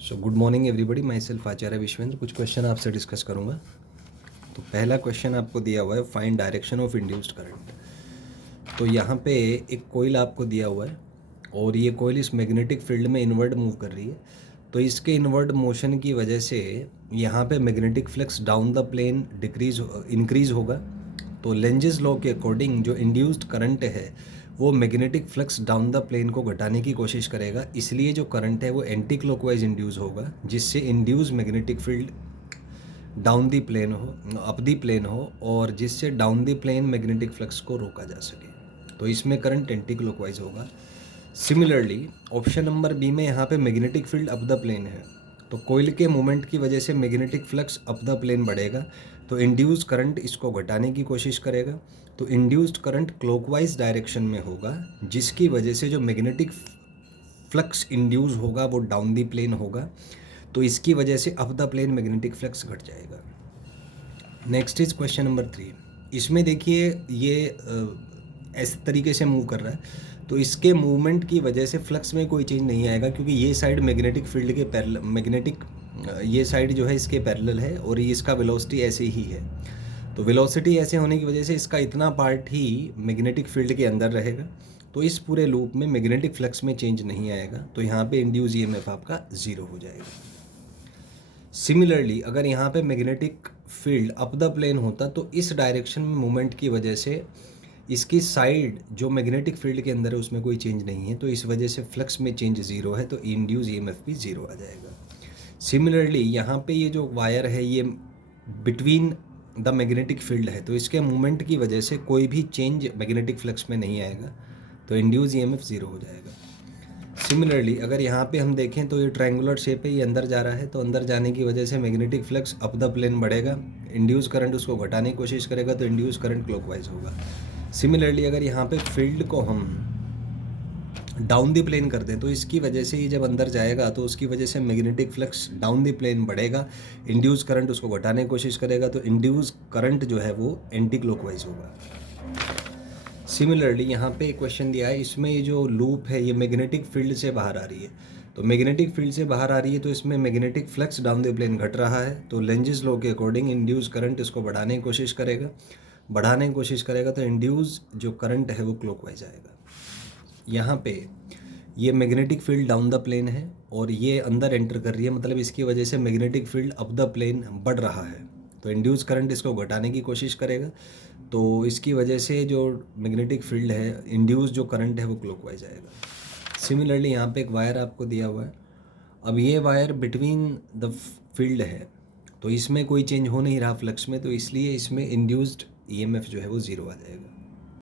सो good morning everybody, myself Acharya Vishwendra. कुछ question आपसे discuss करूंगा। तो पहला क्वेश्चन आपको दिया हुआ है, find direction of induced current. तो यहाँ पे एक कोइल आपको दिया हुआ है और ये कोइल इस मैग्नेटिक फील्ड में इनवर्ड मूव कर रही है। तो इसके इनवर्ड मोशन की वजह से यहाँ पे magnetic flux down the plane increase होगा। तो लेंजेस लॉ के अकॉर्डिंग जो इंड्यूस्ड करंट है वो magnetic flux down the plane को घटाने की कोशिश करेगा, इसलिए जो करंट है वो एंटी क्लॉकवाइज इंड्यूस होगा, जिससे induce magnetic field down the plane हो, अप दी प्लेन हो, और जिससे down the plane magnetic flux को रोका जा सके। तो इसमें करंट एंटी क्लॉकवाइज होगा। सिमिलरली ऑप्शन नंबर बी में यहाँ पे magnetic field up the plane है, तो कोइल के मूवमेंट की वजह से magnetic flux up the plane बढ़ेगा, तो इंड्यूस्ड करंट इसको घटाने की कोशिश करेगा। तो इंड्यूस्ड करंट क्लॉकवाइज डायरेक्शन में होगा, जिसकी वजह से जो मैग्नेटिक फ्लक्स इंड्यूस होगा वो डाउन दी प्लेन होगा। तो इसकी वजह से up the plane magnetic flux घट जाएगा। Next is question number 3। इसमें देखिए ये इस तरीके से मूव कर रहा है, तो इसके मूवमेंट की वजह से फ्लक्स में कोई चेंज नहीं आएगा, क्योंकि ये साइड मैग्नेटिक फील्ड के पैरेलल ये साइड जो है इसके पैरेलल है और ये इसका वेलोसिटी ऐसे ही है। तो वेलोसिटी ऐसे होने की वजह से इसका इतना पार्ट ही मैग्नेटिक फील्ड के अंदर रहेगा, तो इस पूरे लूप में मैग्नेटिक फ्लक्स में चेंज नहीं आएगा। तो यहाँ पे इंड्यूस ईएमएफ आपका 0 हो जाएगा। सिमिलरली अगर यहाँ पे magnetic field up the plane होता तो इस डायरेक्शन में मूवमेंट की वजह से इसकी साइड जो मैग्नेटिक फील्ड के अंदर है उसमें कोई चेंज नहीं है, तो इस वजह से फ्लक्स में चेंज 0 है, तो इंड्यूस ईएमएफ भी 0 आ जाएगा। सिमिलरली यहाँ पे ये जो वायर है ये बिटवीन द मैग्नेटिक फील्ड है, तो इसके मूवमेंट की वजह से कोई भी चेंज मैग्नेटिक फ्लक्स में नहीं आएगा, तो इंड्यूस ईएमएफ 0 हो जाएगा। सिमिलरली अगर यहाँ पे हम देखें तो ये ट्रायंगुलर शेप है, ये अंदर जा रहा है, तो अंदर जाने की वजह से magnetic flux up the plane बढ़ेगा, इंड्यूस करंट उसको घटाने की कोशिश करेगा, तो इंड्यूस करंट क्लॉकवाइज होगा। सिमिलरली अगर यहाँ पे फील्ड को हम डाउन दी प्लेन कर दें तो इसकी वजह से ये जब अंदर जाएगा तो उसकी वजह से magnetic flux down the plane बढ़ेगा, इंड्यूस करंट उसको घटाने की कोशिश करेगा, तो इंड्यूस करंट जो है वो एंटी क्लॉकवाइज होगा। सिमिलरली यहाँ पे एक क्वेश्चन दिया है, इसमें ये जो लूप है ये मैग्नेटिक फील्ड से बाहर आ रही है, तो मैग्नेटिक फील्ड से बाहर आ रही है तो इसमें magnetic flux down the plane घट रहा है, तो लेंजेस लॉ के अकॉर्डिंग इंड्यूस करंट इसको बढ़ाने की कोशिश करेगा, तो इंड्यूस जो करंट है वो क्लॉकवाइज आएगा। यहाँ पे ये magnetic field down the plane है और ये अंदर एंटर कर रही है, मतलब इसकी वजह से magnetic field up the plane बढ़ रहा है, तो इंड्यूस करंट इसको घटाने की कोशिश करेगा, तो इसकी वजह से जो मैग्नेटिक फील्ड है इंड्यूस जो करंट है वो क्लॉकवाइज आएगा। सिमिलरली यहाँ पे एक वायर आपको दिया हुआ है, अब ये वायर बिटवीन द फील्ड है, तो इसमें कोई चेंज हो नहीं रहा फ्लक्स में, तो इसलिए इसमें इंड्यूस्ड ईएमएफ जो है वो 0 आ जाएगा।